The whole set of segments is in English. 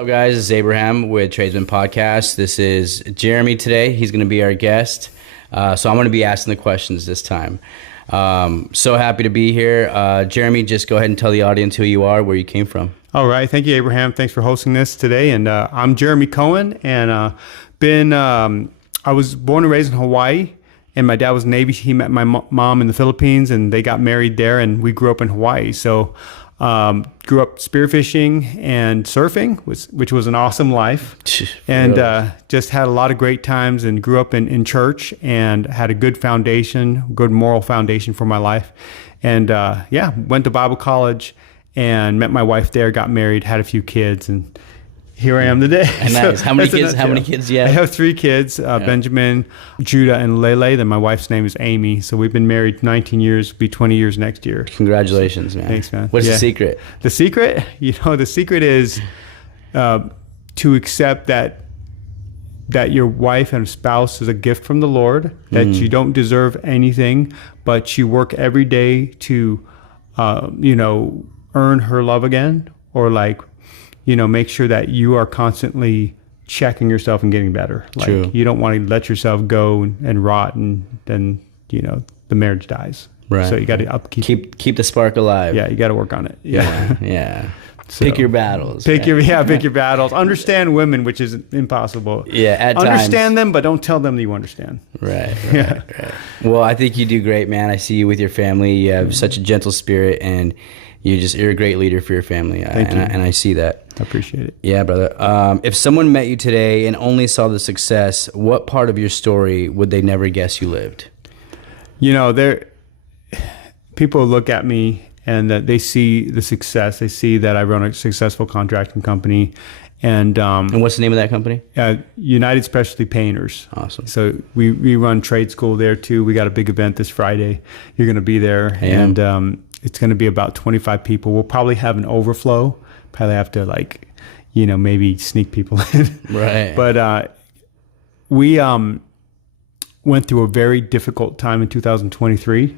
Hello, guys. This is Abraham with Tradesman Podcast. This is Jeremy today. He's going to be our guest. So I'm going to be asking the questions this time. So happy to be here. Jeremy, just go ahead and tell the audience who you are, where you came from. All right. Thank you, Abraham. Thanks for hosting this today. And I'm Jeremy Koehn, and I was born and raised in Hawaii, and my dad was Navy. He met my mom in the Philippines, and they got married there, and we grew up in Hawaii. So grew up spearfishing and surfing, which was an awesome life. And just had a lot of great times, and grew up in church and had a good foundation, good moral foundation for my life. And went to Bible college and met my wife there, got married, had a few kids, and here I am today. Nice. So how many kids do you have? I have 3 kids, Benjamin, Judah, and Lele. Then my wife's name is Amy. So we've been married 19 years, be 20 years next year. Congratulations, man. Thanks, man. What's the secret? The secret? The secret is to accept that your wife and spouse is a gift from the Lord, that you don't deserve anything, but you work every day to, earn her love again, or make sure that you are constantly checking yourself and getting better. True. You don't want to let yourself go and rot, and then, the marriage dies. Right. So you got to keep the spark alive. Yeah, you got to work on it. Yeah. So, pick your battles. Pick your battles. Understand women, which is impossible. Yeah, at times. Understand them, but don't tell them that you understand. Right. Well, I think you do great, man. I see you with your family. You have such a gentle spirit, and you're a great leader for your family. Thank you. And I see that. I appreciate it. Yeah, brother. If someone met you today and only saw the success, what part of your story would they never guess you lived? People look at me and that they see the success. They see that I run a successful contracting company. And what's the name of that company? United Specialty Painters. Awesome. So we run trade school there too. We got a big event this Friday. You're going to be there. Yeah. And it's going to be about 25 people. We'll probably have an overflow. Probably have to maybe sneak people in. Right. But we went through a very difficult time in 2023.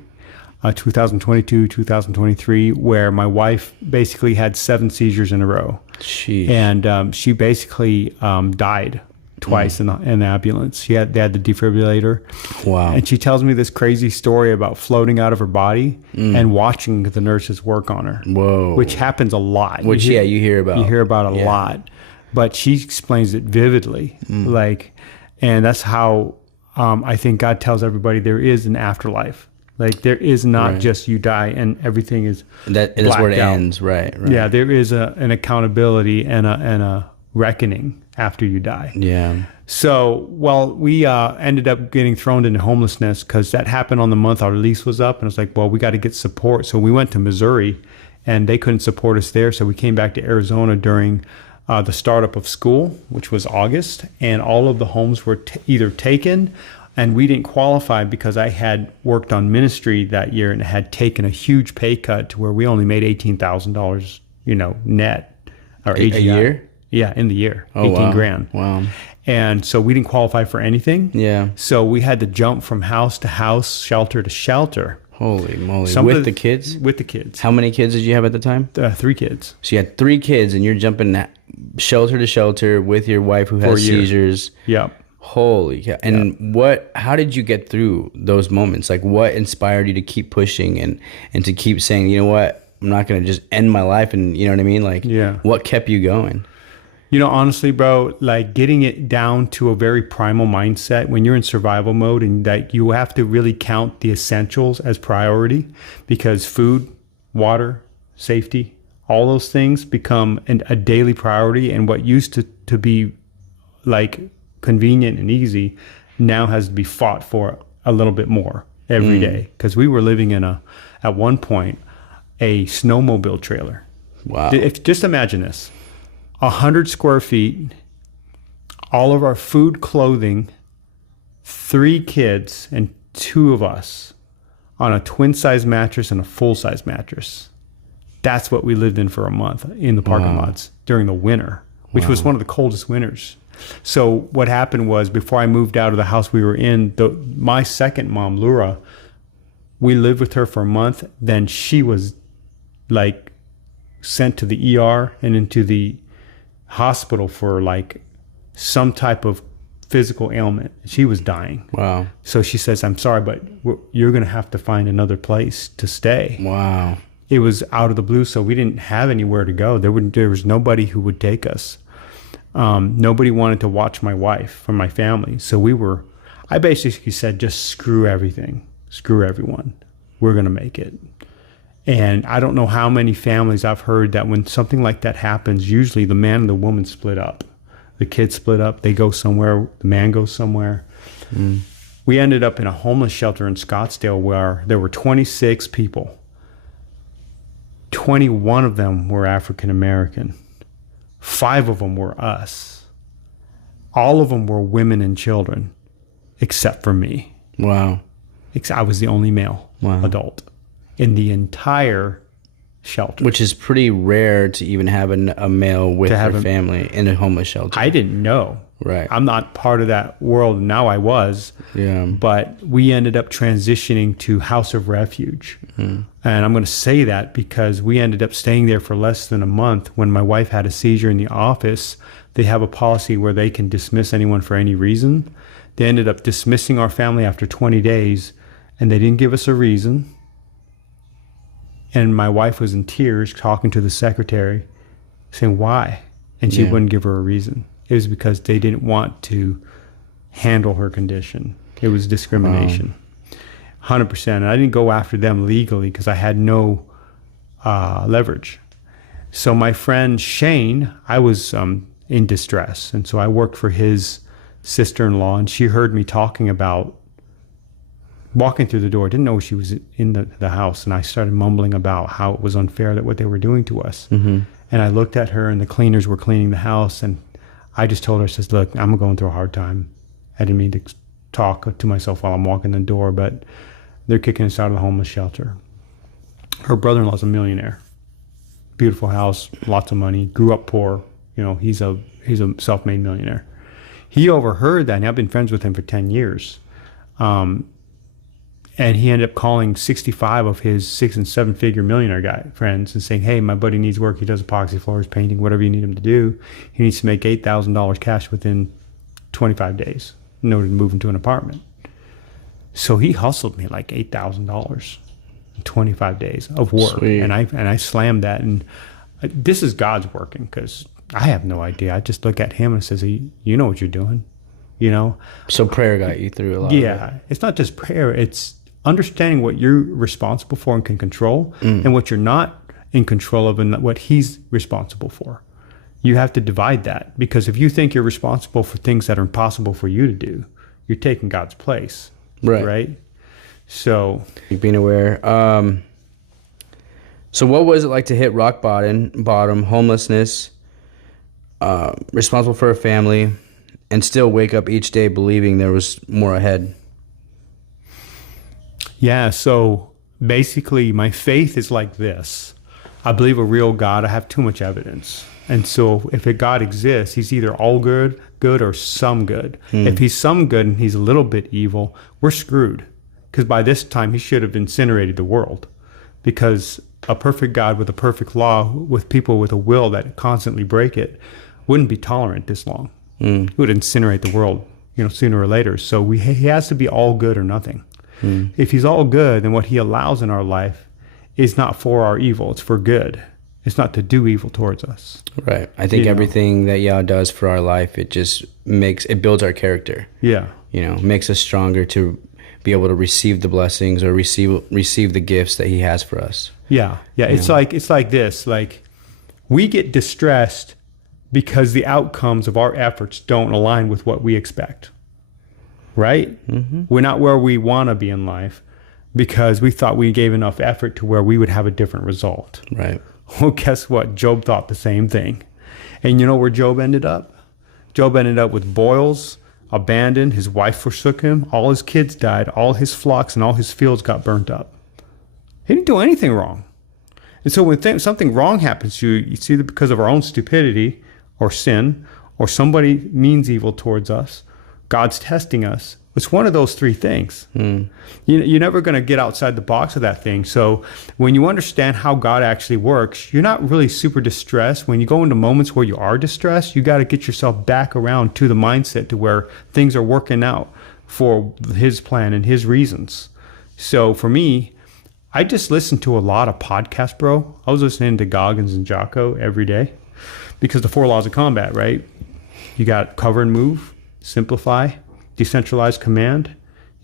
2022, 2023, where my wife basically had 7 seizures in a row. Jeez. And she basically died twice in the ambulance. They had the defibrillator. Wow. And she tells me this crazy story about floating out of her body and watching the nurses work on her. Whoa. Which happens a lot. You hear about. You hear about a lot. But she explains it vividly. And that's how I think God tells everybody there is an afterlife. There is not just you die and everything is that's where it ends. Right. Yeah, there is an accountability and a reckoning after you die. Yeah. So, we ended up getting thrown into homelessness because that happened on the month our lease was up, and it's like, well, we got to get support. So we went to Missouri, and they couldn't support us there. So we came back to Arizona during the startup of school, which was August, and all of the homes were either taken. And we didn't qualify because I had worked on ministry that year and had taken a huge pay cut to where we only made $18,000, net. Or a year? Yeah, in the year. Oh, 18 wow. grand. Wow. And so we didn't qualify for anything. Yeah. So we had to jump from house to house, shelter to shelter. Holy moly. With the kids? With the kids. How many kids did you have at the time? 3 kids. So you had 3 kids and you're jumping shelter to shelter with your wife who has seizures. Yep. Holy cow. And how did you get through those moments? What inspired you to keep pushing and to keep saying, you know what, I'm not going to just end my life, and you know what I mean? What kept you going? Honestly, bro, getting it down to a very primal mindset when you're in survival mode, and that you have to really count the essentials as priority, because food, water, safety, all those things become a daily priority. And what used to be convenient and easy now has to be fought for a little bit more every day, because we were living in at one point a snowmobile trailer. Wow. Just imagine this: 100 square feet, all of our food, clothing, 3 kids and 2 of us on a twin size mattress and a full size mattress. That's what we lived in for a month in the parking lots during the winter, which was one of the coldest winters. So what happened was, before I moved out of the house we were in, my second mom, Laura, we lived with her for a month. Then she was sent to the ER and into the hospital for like some type of physical ailment. She was dying. Wow. So she says, I'm sorry, but you're going to have to find another place to stay. Wow. It was out of the blue, so we didn't have anywhere to go. There was nobody who would take us. Nobody wanted to watch my wife from my family. So I basically said, just screw everything. Screw everyone. We're going to make it. And I don't know how many families I've heard that when something like that happens, usually the man and the woman split up. The kids split up. They go somewhere. The man goes somewhere. We ended up in a homeless shelter in Scottsdale where there were 26 people. 21 of them were African American. 5 of them were us. All of them were women and children, except for me. Wow. I was the only male adult in the entire shelter. Which is pretty rare to even have a male with their family in a homeless shelter. I didn't know. Right. I'm not part of that world. Now I was. Yeah. But we ended up transitioning to House of Refuge. And I'm going to say that because we ended up staying there for less than a month. When my wife had a seizure in the office, they have a policy where they can dismiss anyone for any reason. They ended up dismissing our family after 20 days, and they didn't give us a reason. And my wife was in tears talking to the secretary, saying, why? And she wouldn't give her a reason. It was because they didn't want to handle her condition. It was discrimination. 100%. And I didn't go after them legally because I had no leverage. So my friend Shane, I was in distress. And so I worked for his sister-in-law, and she heard me talking about walking through the door. Didn't know she was in the house. And I started mumbling about how it was unfair that what they were doing to us. And I looked at her, and the cleaners were cleaning the house, and I just told her, I says, look, I'm going through a hard time. I didn't mean to talk to myself while I'm walking the door, but they're kicking us out of the homeless shelter. Her brother-in-law's a millionaire. Beautiful house, lots of money, grew up poor. You know, he's a self-made millionaire. He overheard that, and I've been friends with him for 10 years. And he ended up calling 65 of his 6- and 7-figure millionaire guy friends and saying, hey, my buddy needs work. He does epoxy floors, painting, whatever you need him to do. He needs to make $8,000 cash within 25 days in order to move into an apartment. So he hustled me like $8,000 in 25 days of work. Sweet. And I slammed that. And this is God's working because I have no idea. I just look at him and says, hey, you know what you're doing, you know? So prayer got you through a lot. Yeah. It's not just prayer. It's understanding what you're responsible for and can control and what you're not in control of and what he's responsible for. You have to divide that, because if you think you're responsible for things that are impossible for you to do, you're taking God's place. Right? So being aware. So what was it like to hit rock bottom, homelessness, responsible for a family, and still wake up each day believing there was more ahead? Yeah, so basically my faith is like this. I believe a real God. I have too much evidence. And so if a God exists, he's either all good or some good. If he's some good and he's a little bit evil, we're screwed. Because by this time he should have incinerated the world. Because a perfect God with a perfect law, with people with a will that constantly break it, wouldn't be tolerant this long. He would incinerate the world, sooner or later. So he has to be all good or nothing. If he's all good, then what he allows in our life is not for our evil, it's for good. It's not to do evil towards us. Right. I think everything that Yah does for our life, it just builds our character. Yeah. Makes us stronger to be able to receive the blessings or receive the gifts that he has for us. Yeah. Yeah. It's like this. Like, we get distressed because the outcomes of our efforts don't align with what we expect. Right? We're not where we want to be in life because we thought we gave enough effort to where we would have a different result. Right. Well, guess what? Job thought the same thing. And you know where Job ended up? Job ended up with boils, abandoned. His wife forsook him. All his kids died. All his flocks and all his fields got burnt up. He didn't do anything wrong. And so when something wrong happens to you, it's either because of our own stupidity or sin, or somebody means evil towards us. God's testing us, It's one of those three things. You're never going to get outside the box of that thing. So when you understand how God actually works, you're not really super distressed. When you go into moments where you are distressed, you got to get yourself back around to the mindset to where things are working out for his plan and his reasons. So for me, I just listen to a lot of podcasts, bro. I was listening to Goggins and Jocko every day because the 4 laws of combat, right? You got cover and move, simplify, decentralized command,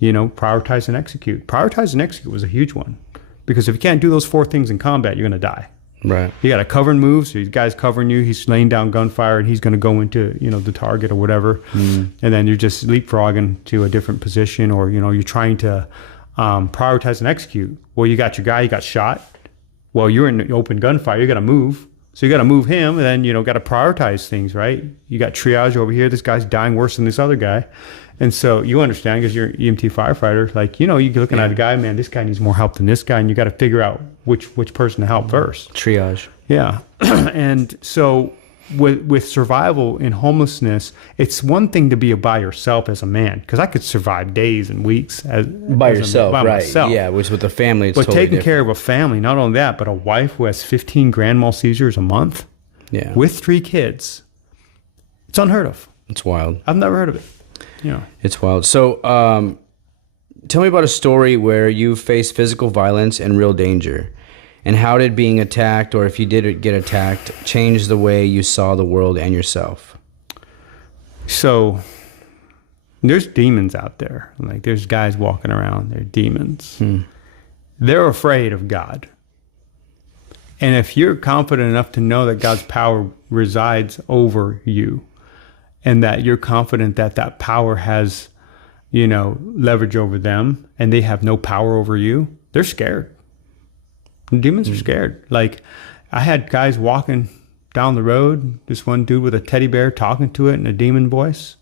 prioritize and execute. Prioritize and execute was a huge one because if you can't do those 4 things in combat, you're going to die. Right. You got to cover and move. So the guy's covering you. He's laying down gunfire and he's going to go into, the target or whatever. And then you're just leapfrogging to a different position or, you're trying to prioritize and execute. Well, you got your guy, you got shot. Well, you're in open gunfire. You got to move. So you got to move him and then, got to prioritize things, right? You got triage over here. This guy's dying worse than this other guy. And so you understand because you're an EMT firefighter, like, you're looking at a guy, man, this guy needs more help than this guy. And you got to figure out which person to help first. Triage. Yeah. And so with survival in homelessness, it's one thing to be by yourself as a man, because I could survive days and weeks by yourself, right? Myself. Yeah, which with a family, it's but totally taking different. care of a family, not only that, but a wife who has 15 grand mal seizures a month, with 3 kids, it's unheard of. It's wild. I've never heard of it. It's wild. So, tell me about a story where you faced physical violence and real danger. And how did being attacked, or if you did get attacked, change the way you saw the world and yourself? So there's demons out there. Like there's guys walking around, they're demons. They're afraid of God. And if you're confident enough to know that God's power resides over you and that you're confident that that power has, leverage over them and they have no power over you, they're scared. Demons are scared. Like I had guys walking down the road, this one dude with a teddy bear talking to it in a demon voice.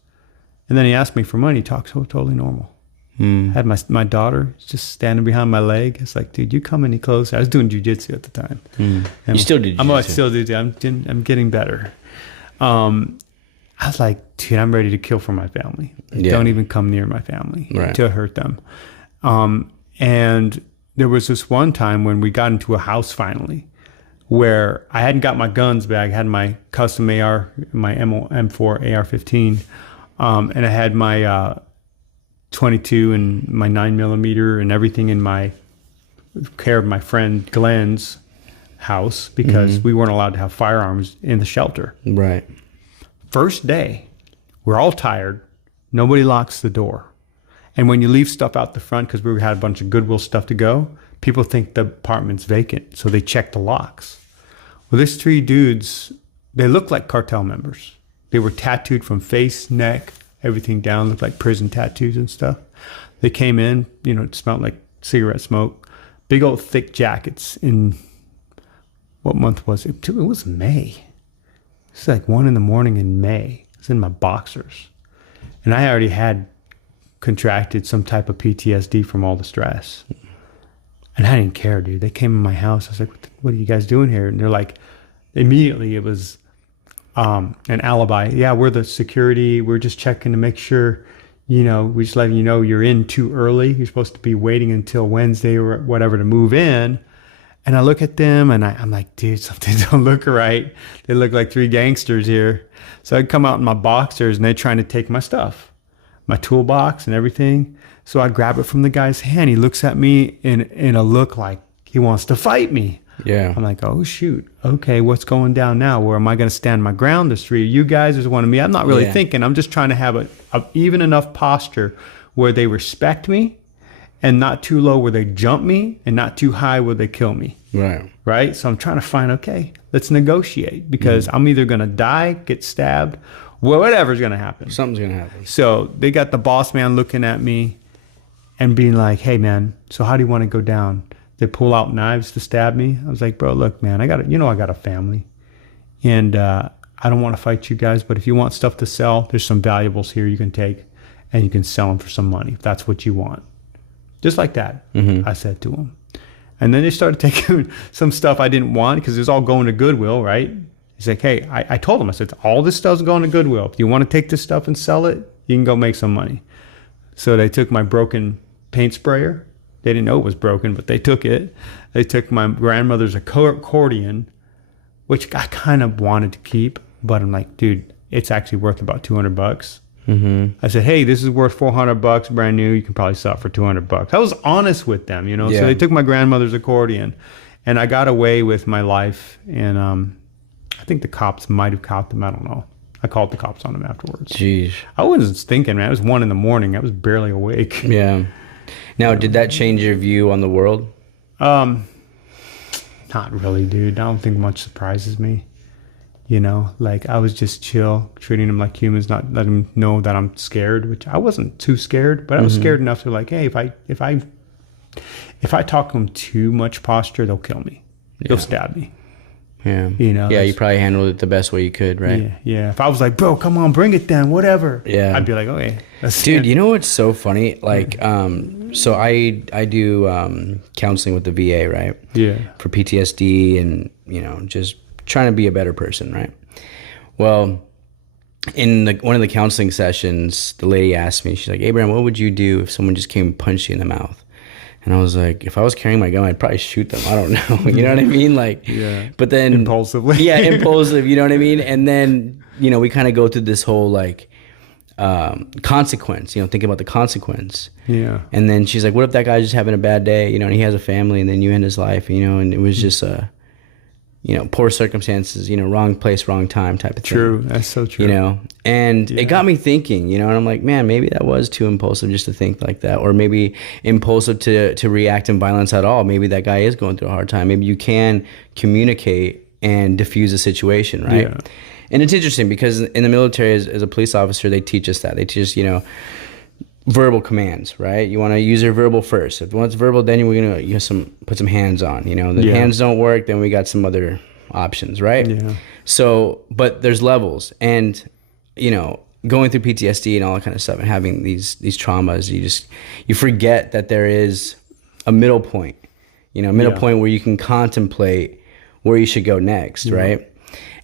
And then he asked me for money. He talked so totally normal. I had my daughter just standing behind my leg. It's like, dude, you come any closer. I was doing jujitsu at the time. You still do jiu-jitsu? I still do. I'm getting better. I was like, dude, I'm ready to kill for my family. Don't even come near my family to hurt them. And there was this one time when we got into a house finally where I hadn't got my guns back. I had my custom AR, my M4 AR-15, and I had my 22 and my 9mm and everything in my care of my friend Glenn's house because we weren't allowed to have firearms in the shelter. Right. First day, we're all tired. Nobody locks the door. And when you leave stuff out the front, because we had a bunch of Goodwill stuff to go, people think the apartment's vacant. So they check the locks. Well, there's 3 dudes. They look like cartel members. They were tattooed from face, neck, everything down, looked like prison tattoos and stuff. They came in, it smelled like cigarette smoke. Big old thick jackets in, what month was it? It was May. It's like 1 a.m. in May. It's in my boxers. And I already had contracted some type of PTSD from all the stress. And I didn't care, dude. They came in my house. I was like, what are you guys doing here? And they're like, immediately it was an alibi. Yeah, we're the security. We're just checking to make sure, we're just letting you know you're in too early. You're supposed to be waiting until Wednesday or whatever to move in. And I look at them and I'm like, dude, something don't look right. They look like 3 gangsters here. So I come out in my boxers and they're trying to take my stuff, my toolbox and everything. So I grab it from the guy's hand. He looks at me in a look like he wants to fight me. Yeah. I'm like, oh, shoot. Okay, what's going down now? Where am I going to stand my ground? There's 3 of you guys. There's 1 of me. I'm not really thinking. I'm just trying to have a even enough posture where they respect me and not too low where they jump me and not too high where they kill me. Right. Right? So I'm trying to find, okay, let's negotiate because I'm either going to die, get stabbed, whatever's going to happen. Something's going to happen. So they got the boss man looking at me and being like, hey, man, so how do you want to go down? They pull out knives to stab me. I was like, bro, look, man, I got a family. And I don't want to fight you guys, but if you want stuff to sell, there's some valuables here you can take and you can sell them for some money if that's what you want. Just like that, I said to him. And then they started taking some stuff I didn't want because it was all going to Goodwill, right? He's like, hey, I told him, I said, all this stuff's going to Goodwill. If you want to take this stuff and sell it, you can go make some money. So they took my broken paint sprayer. They didn't know it was broken, but they took it. They took my grandmother's accordion, which I kind of wanted to keep, but I'm like, dude, it's actually worth about $200. I said, hey, this is worth $400, brand new. You can probably sell it for $200. I was honest with them, you know. Yeah. So they took my grandmother's accordion, and I got away with my life. And I think the cops might have caught them. I don't know. I called the cops on them afterwards. Jeez. I wasn't thinking, man. It was 1 a.m. I was barely awake. Yeah. Now, did that change your view on the world? Not really, dude. I don't think much surprises me. You know, like I was just chill, treating them like humans, not letting them know that I'm scared, which I wasn't too scared, but I was scared enough to like, hey, if I talk to them too much posture, they'll kill me. They'll stab me. Yeah. You know. Yeah, you probably handled it the best way you could, right? Yeah. Yeah. If I was like, bro, come on, bring it then, whatever. Yeah. I'd be like, okay. Dude, you know what's so funny? Like, so I do counseling with the VA, right? Yeah. For PTSD and, you know, just trying to be a better person, right? Well, in one of the counseling sessions, the lady asked me, she's like, Abraham, what would you do if someone just came and punched you in the mouth? And I was like, if I was carrying my gun, I'd probably shoot them. I don't know. You know what I mean? Like, yeah. But then impulsively. Yeah, impulsive. You know what I mean? And then, you know, we kind of go through this whole like consequence, you know, thinking about the consequence. Yeah. And then she's like, what if that guy's just having a bad day, you know, and he has a family, and then you end his life, you know, and it was just you know, poor circumstances, you know, wrong place, wrong time type of thing. True. That's so true. You know, and it got me thinking, you know, and I'm like, man, maybe that was too impulsive just to think like that, or maybe impulsive to react in violence at all. Maybe that guy is going through a hard time. Maybe you can communicate and diffuse a situation, right? Yeah. And it's interesting because in the military, as a police officer, they teach us that. They teach us, you know, verbal commands, right? You want to use your verbal first. If once verbal, then we're gonna put some hands on. You know, the hands don't work, then we got some other options, right? Yeah. So, but there's levels, and you know, going through PTSD and all that kind of stuff, and having these traumas, you forget that there is a middle point. You know, a middle point where you can contemplate where you should go next, right?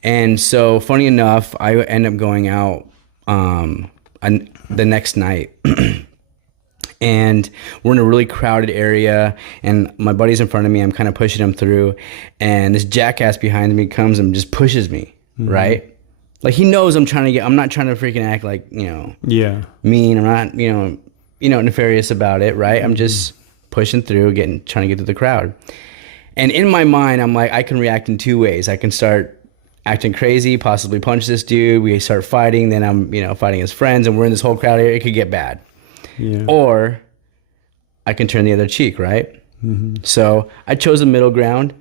And so, funny enough, I end up going out the next night and we're in a really crowded area, and my buddy's in front of me. I'm kind of pushing him through, and this jackass behind me comes and just pushes me, right? Like, he knows I'm not trying to freaking act like, you know, mean. I'm not, you know, nefarious about it, right? I'm just pushing through, trying to get to the crowd. And in my mind, I'm like, I can react in two ways. I can start acting crazy, possibly punch this dude. We start fighting. Then I'm, you know, fighting his friends, and we're in this whole crowd area. It could get bad. Yeah. Or I can turn the other cheek, right? So I chose the middle ground,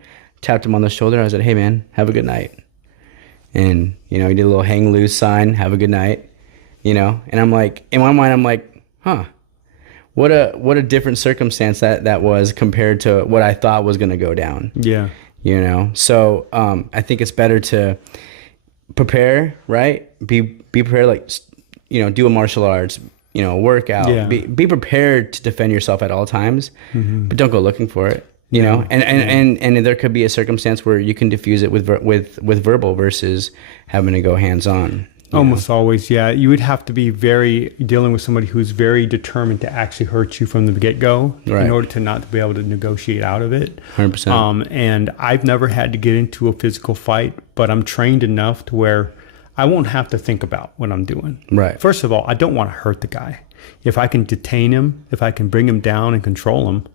tapped him on the shoulder. I said, hey, man, have a good night. And, you know, he did a little hang loose sign, have a good night, you know? And I'm like, in my mind, I'm like, huh, what a different circumstance that was compared to what I thought was going to go down. Yeah. You know? So I think it's better to prepare, right? Be prepared, like, you know, do a martial arts, you know, work out. Yeah. Be prepared to defend yourself at all times, but don't go looking for it. You know, and there could be a circumstance where you can diffuse it with verbal versus having to go hands on. Almost always, yeah. You would have to be dealing with somebody who's very determined to actually hurt you from the get-go in order to not be able to negotiate out of it. 100%. And I've never had to get into a physical fight, but I'm trained enough to where I won't have to think about what I'm doing. Right. First of all, I don't want to hurt the guy. If I can detain him, if I can bring him down and control him,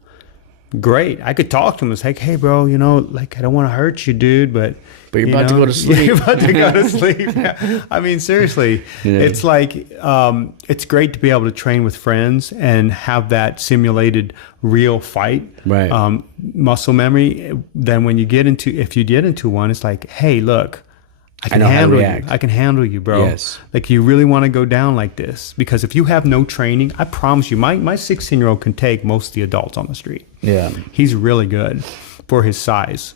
great. I could talk to him and say, hey, bro, you know, like, I don't want to hurt you, dude, but you're about to go to sleep. You're about to go to sleep. Yeah. I mean, seriously, it's like, it's great to be able to train with friends and have that simulated real fight, muscle memory. Then when if you get into one, it's like, hey, look, I can handle you. I can handle you, bro. Yes. Like, you really want to go down like this? Because if you have no training, I promise you, my 16-year-old can take most of the adults on the street. Yeah. He's really good for his size.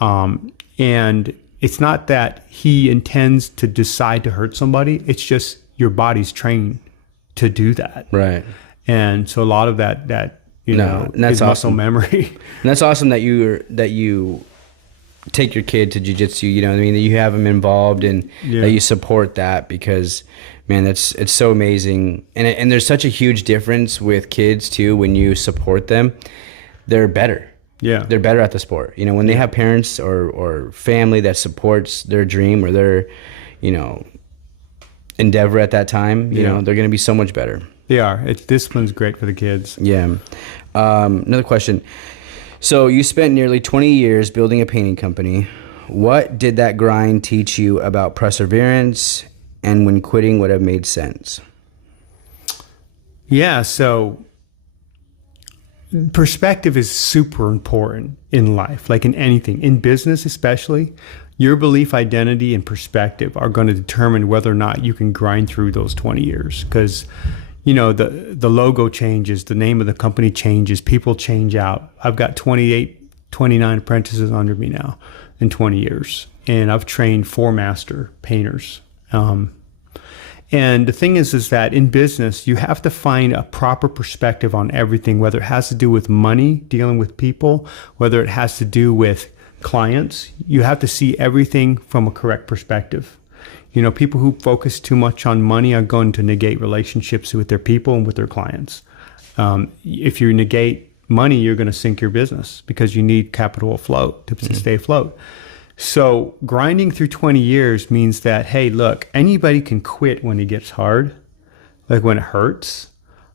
And it's not that he intends to decide to hurt somebody. It's just your body's trained to do that. Right. And so a lot of that you know, is muscle memory. And that's awesome that you take your kid to jiu-jitsu, you know what I mean, that you have them involved and that you support that, because man, it's so amazing. And there's such a huge difference with kids too. When you support them, they're better. Yeah. They're better at the sport. You know, when they have parents or family that supports their dream or their, you know, endeavor at that time, you know, they're going to be so much better. They are. Discipline's great for the kids. Yeah. Another question. So you spent nearly 20 years building a painting company. What did that grind teach you about perseverance, and when quitting would have made sense? Yeah. So perspective is super important in life, like in anything, in business especially. Your belief, identity, and perspective are going to determine whether or not you can grind through those 20 years. Because, you know, the logo changes, the name of the company changes, people change out. I've got 29 apprentices under me now in 20 years. And I've trained 4 master painters. And the thing is that in business, you have to find a proper perspective on everything, whether it has to do with money, dealing with people, whether it has to do with clients. You have to see everything from a correct perspective. You know, people who focus too much on money are going to negate relationships with their people and with their clients. If you negate money, you're going to sink your business because you need capital afloat to stay afloat. So grinding through 20 years means that, hey, look, anybody can quit when it gets hard, like when it hurts.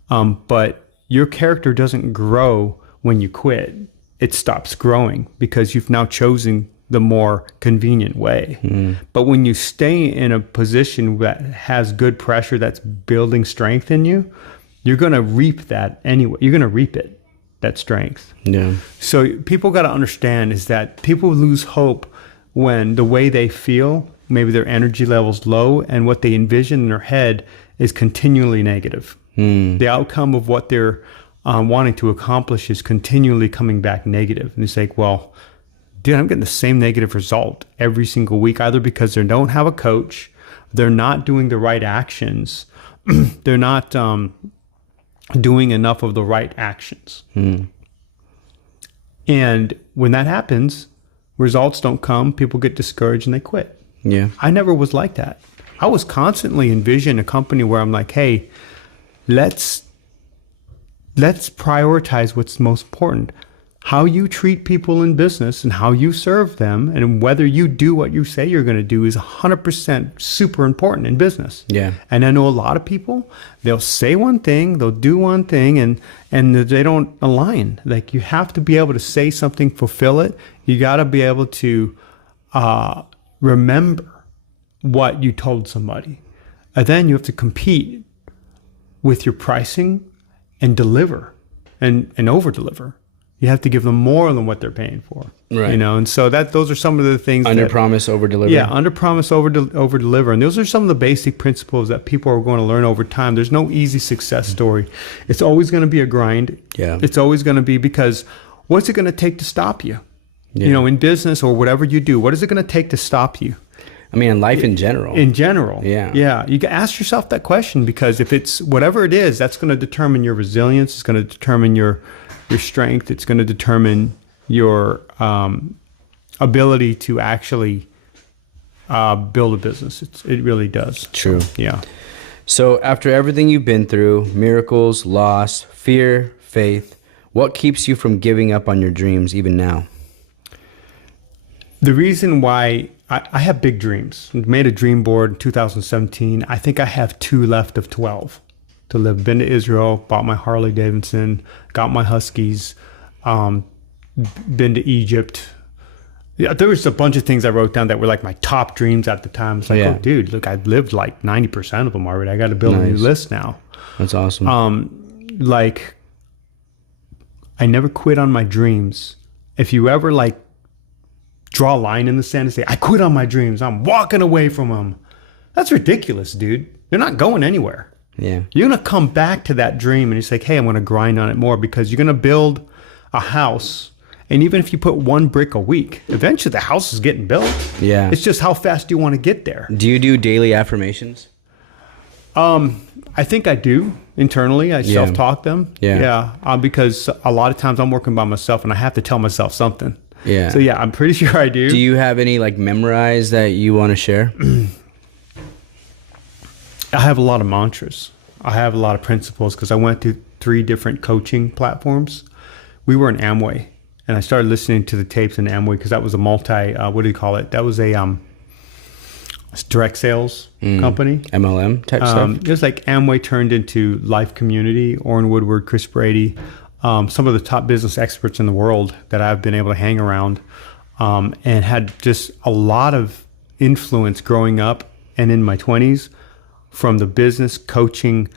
But your character doesn't grow when you quit. It stops growing because you've now chosen the more convenient way. But when you stay in a position that has good pressure, that's building strength in you, you're going to reap that anyway. You're going to reap it, that strength. Yeah. So people got to understand is that people lose hope when the way they feel, maybe their energy level's low, and what they envision in their head is continually negative. The outcome of what they're wanting to accomplish is continually coming back negative. And it's like, well, dude, I'm getting the same negative result every single week, either because they don't have a coach, they're not doing the right actions, they're not doing enough of the right actions. And when that happens, results don't come, people get discouraged and they quit. Yeah. I never was like that. I was constantly envisioning a company where I'm like, hey, let's prioritize what's most important. How you treat people in business and how you serve them, and whether you do what you say you're going to do, is 100% super important in business. Yeah. And I know a lot of people, they'll say one thing, they'll do one thing, and they don't align. Like, you have to be able to say something, fulfill it. You got to be able to remember what you told somebody. And then you have to compete with your pricing and deliver and over-deliver. You have to give them more than what they're paying for. Right. You know, and so those are some of the things. Under promise, over deliver. Yeah, under promise, over deliver. And those are some of the basic principles that people are going to learn over time. There's no easy success story. It's always going to be a grind. Yeah. It's always going to be, because what's it going to take to stop you? Yeah. You know, in business or whatever you do, what is it going to take to stop you? I mean, in life in general. In general. Yeah. Yeah. You can ask yourself that question, because if it's whatever it is, that's going to determine your resilience. It's going to determine your strength. It's going to determine your ability to actually build a business. It really does. True. Yeah. So after everything you've been through, miracles, loss, fear, faith, what keeps you from giving up on your dreams even now? The reason why I have big dreams. I made a dream board in 2017. I think I have 2 left of 12 to live. Been to Israel, bought my Harley Davidson, got my Huskies, been to Egypt. Yeah, there was a bunch of things I wrote down that were like my top dreams at the time. It's like, oh, dude, look, I've lived like 90% of them already. I got to build a new list now. That's awesome. Like, I never quit on my dreams. If you ever like draw a line in the sand and say, I quit on my dreams, I'm walking away from them, that's ridiculous, dude. They're not going anywhere. Yeah. You're going to come back to that dream and it's like, hey, I'm going to grind on it more, because you're going to build a house. And even if you put 1 brick a week, eventually the house is getting built. Yeah. It's just how fast do you want to get there? Do you do daily affirmations? I think I do internally. I self-talk them. Yeah. Because a lot of times I'm working by myself and I have to tell myself something. Yeah. So yeah, I'm pretty sure I do. Do you have any like memorized that you want to share? I have a lot of mantras. I have a lot of principles because I went through 3 different coaching platforms. We were in Amway, and I started listening to the tapes in Amway because that was a what do you call it? That was a direct sales company. MLM type stuff? It was like Amway turned into Life Community, Orrin Woodward, Chris Brady, some of the top business experts in the world that I've been able to hang around, and had just a lot of influence growing up and in my 20s from the business coaching,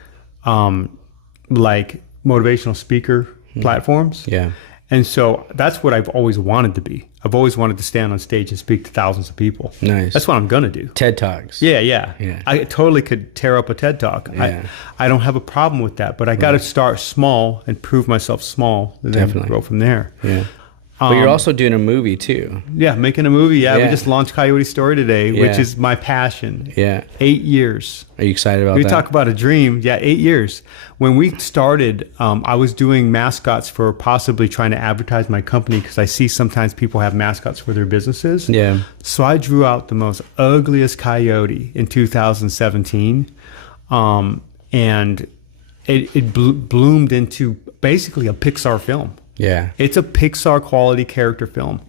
like motivational speaker platforms. Yeah. And so that's what I've always wanted to be. I've always wanted to stand on stage and speak to thousands of people. Nice. That's what I'm going to do. TED Talks. Yeah. Yeah. I totally could tear up a TED Talk. Yeah. I don't have a problem with that, but I got to start small and prove myself small and then grow from there. Yeah. But you're also doing a movie too. Yeah, making a movie. Yeah, we just launched Coyote Story today, which is my passion. Yeah. 8 years. Are you excited about that? We talk about a dream. Yeah, 8 years. When we started, I was doing mascots for possibly trying to advertise my company because I see sometimes people have mascots for their businesses. Yeah. So I drew out the most ugliest coyote in 2017, and it bloomed into basically a Pixar film. Yeah. It's a Pixar quality character film.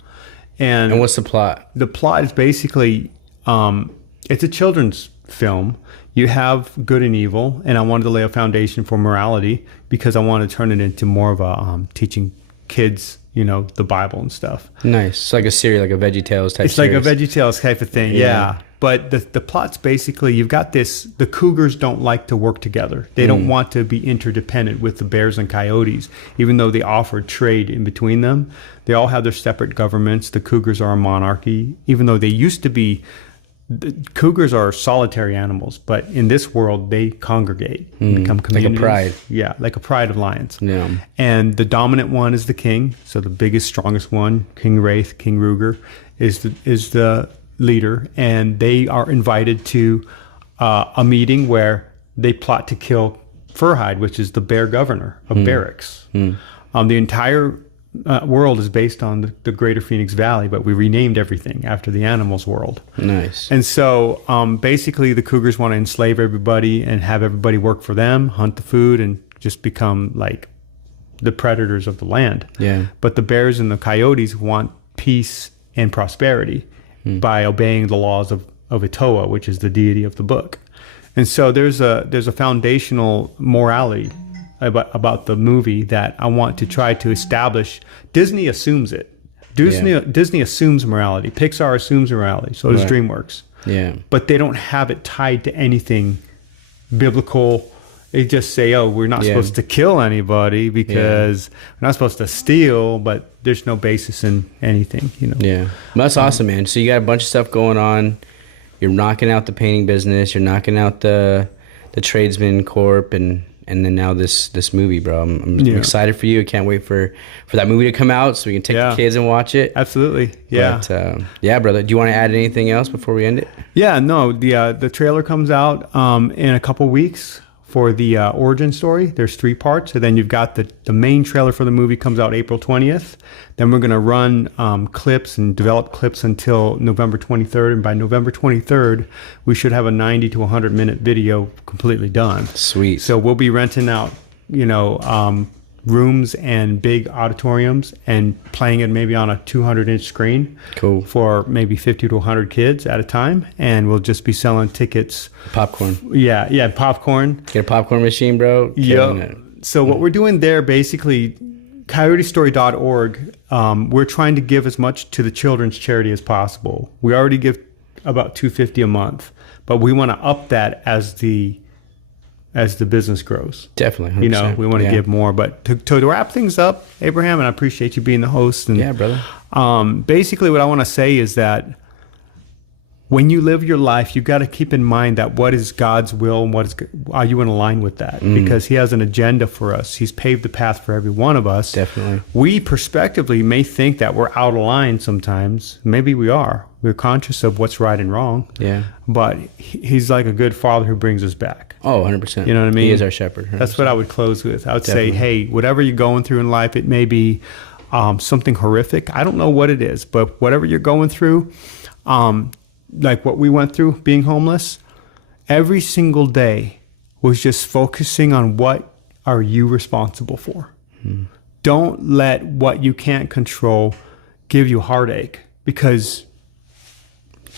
And what's the plot? The plot is basically, it's a children's film. You have good and evil, and I wanted to lay a foundation for morality because I wanted to turn it into more of a teaching kids, the Bible and stuff. Nice. It's like a series, like a VeggieTales type It's series. like a VeggieTales type of thing, yeah. But the plot's basically, you've got the cougars don't like to work together. They don't want to be interdependent with the bears and coyotes, even though they offer trade in between them. They all have their separate governments. The cougars are a monarchy, even though they used to be, the cougars are solitary animals, but in this world, they congregate and become communities. Like a pride. Yeah, like a pride of lions. Yeah. And the dominant one is the king. So the biggest, strongest one, King Wraith, King Ruger, is the leader, and they are invited to a meeting where they plot to kill Furhide, which is the bear governor of Barracks. The entire world is based on the greater Phoenix Valley, but we renamed everything after the animals world. Nice. And so basically the cougars want to enslave everybody and have everybody work for them, hunt the food, and just become like the predators of the land. Yeah. But the bears and the coyotes want peace and prosperity by obeying the laws of Itoa, which is the deity of the book. And so there's a foundational morality about the movie that I want to try to establish. Disney assumes it. Disney assumes morality. Pixar assumes morality. So does DreamWorks. Yeah. But they don't have it tied to anything biblical. They just say, oh, we're not supposed to kill anybody because we're not supposed to steal, but there's no basis in anything, Yeah. Well, that's awesome, man. So you got a bunch of stuff going on. You're knocking out the painting business. You're knocking out the tradesman corp, and then now this movie, bro. I'm excited for you. I can't wait for that movie to come out so we can take the kids and watch it. Absolutely. Yeah. But, yeah, brother. Do you want to add anything else before we end it? Yeah, no. The trailer comes out in a couple weeks for the origin story. There's 3 parts. And then you've got the main trailer for the movie comes out April 20th. Then we're going to run clips and develop clips until November 23rd. And by November 23rd, we should have a 90 to 100 minute video completely done. Sweet. So we'll be renting out, rooms and big auditoriums and playing it maybe on a 200-inch screen. Cool. For maybe 50 to 100 kids at a time. And we'll just be selling tickets. Popcorn. Yeah, popcorn. Get a popcorn machine, bro. Yeah. So what we're doing there, basically, coyotestory.org, we're trying to give as much to the children's charity as possible. We already give about $250 a month, but we want to up that as the business grows. Definitely. 100%. We want to give more. But to wrap things up, Abraham, and I appreciate you being the host. And, yeah, brother. Basically, what I want to say is that when you live your life, you got to keep in mind that what is God's will and are you in line with that? Because He has an agenda for us. He's paved the path for every one of us. Definitely. We prospectively may think that we're out of line sometimes. Maybe we are. We're conscious of what's right and wrong. Yeah. But He's like a good father who brings us back. Oh, 100%. You know what I mean? He is our shepherd. 100%. That's what I would close with. I would say, hey, whatever you're going through in life, it may be something horrific. I don't know what it is, but whatever you're going through, like what we went through being homeless, every single day was just focusing on what are you responsible for. Don't let what you can't control give you heartache, because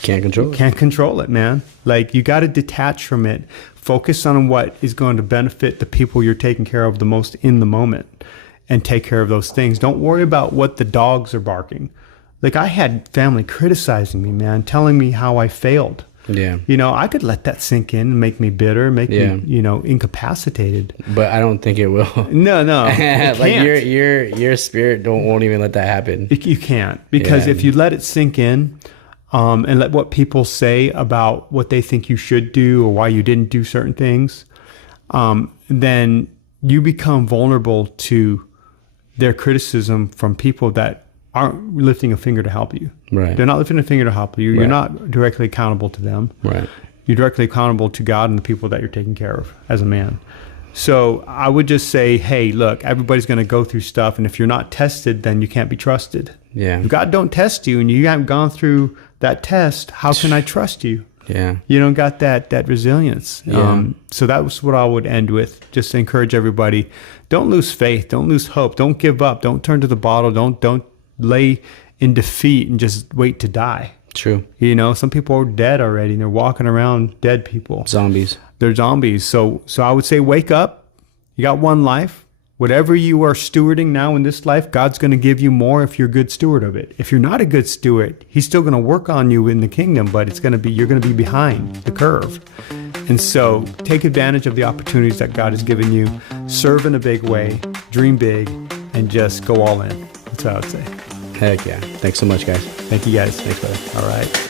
Can't control you it. can't control it, man. Like, you got to detach from it. Focus on what is going to benefit the people you're taking care of the most in the moment, and take care of those things. Don't worry about what the dogs are barking. Like, I had family criticizing me, man, telling me how I failed. Yeah. You know, I could let that sink in and make me bitter, make me, you know, incapacitated. But I don't think it will. No, it Like can't. your spirit won't even let that happen. You can't, because if you let it sink in, and let what people say about what they think you should do or why you didn't do certain things, then you become vulnerable to their criticism from people that aren't lifting a finger to help you. Right. They're not lifting a finger to help you. You're Right. not directly accountable to them. Right. You're directly accountable to God and the people that you're taking care of as a man. So I would just say, hey, look, everybody's going to go through stuff. And if you're not tested, then you can't be trusted. Yeah. If God don't test you and you haven't gone through that test, how can I trust you? Yeah. You don't got that resilience. Yeah. So that was what I would end with. Just to encourage everybody, don't lose faith. Don't lose hope. Don't give up. Don't turn to the bottle. Don't lay in defeat and just wait to die. True. You know, some people are dead already and they're walking around dead people. Zombies. They're zombies. So I would say wake up. You got one life. Whatever you are stewarding now in this life, God's going to give you more if you're a good steward of it. If you're not a good steward, He's still going to work on you in the kingdom, but you're going to be behind the curve. And so take advantage of the opportunities that God has given you. Serve in a big way, dream big, and just go all in. That's what I would say. Heck yeah. Thanks so much, guys. Thank you, guys. Thanks, brother. All right.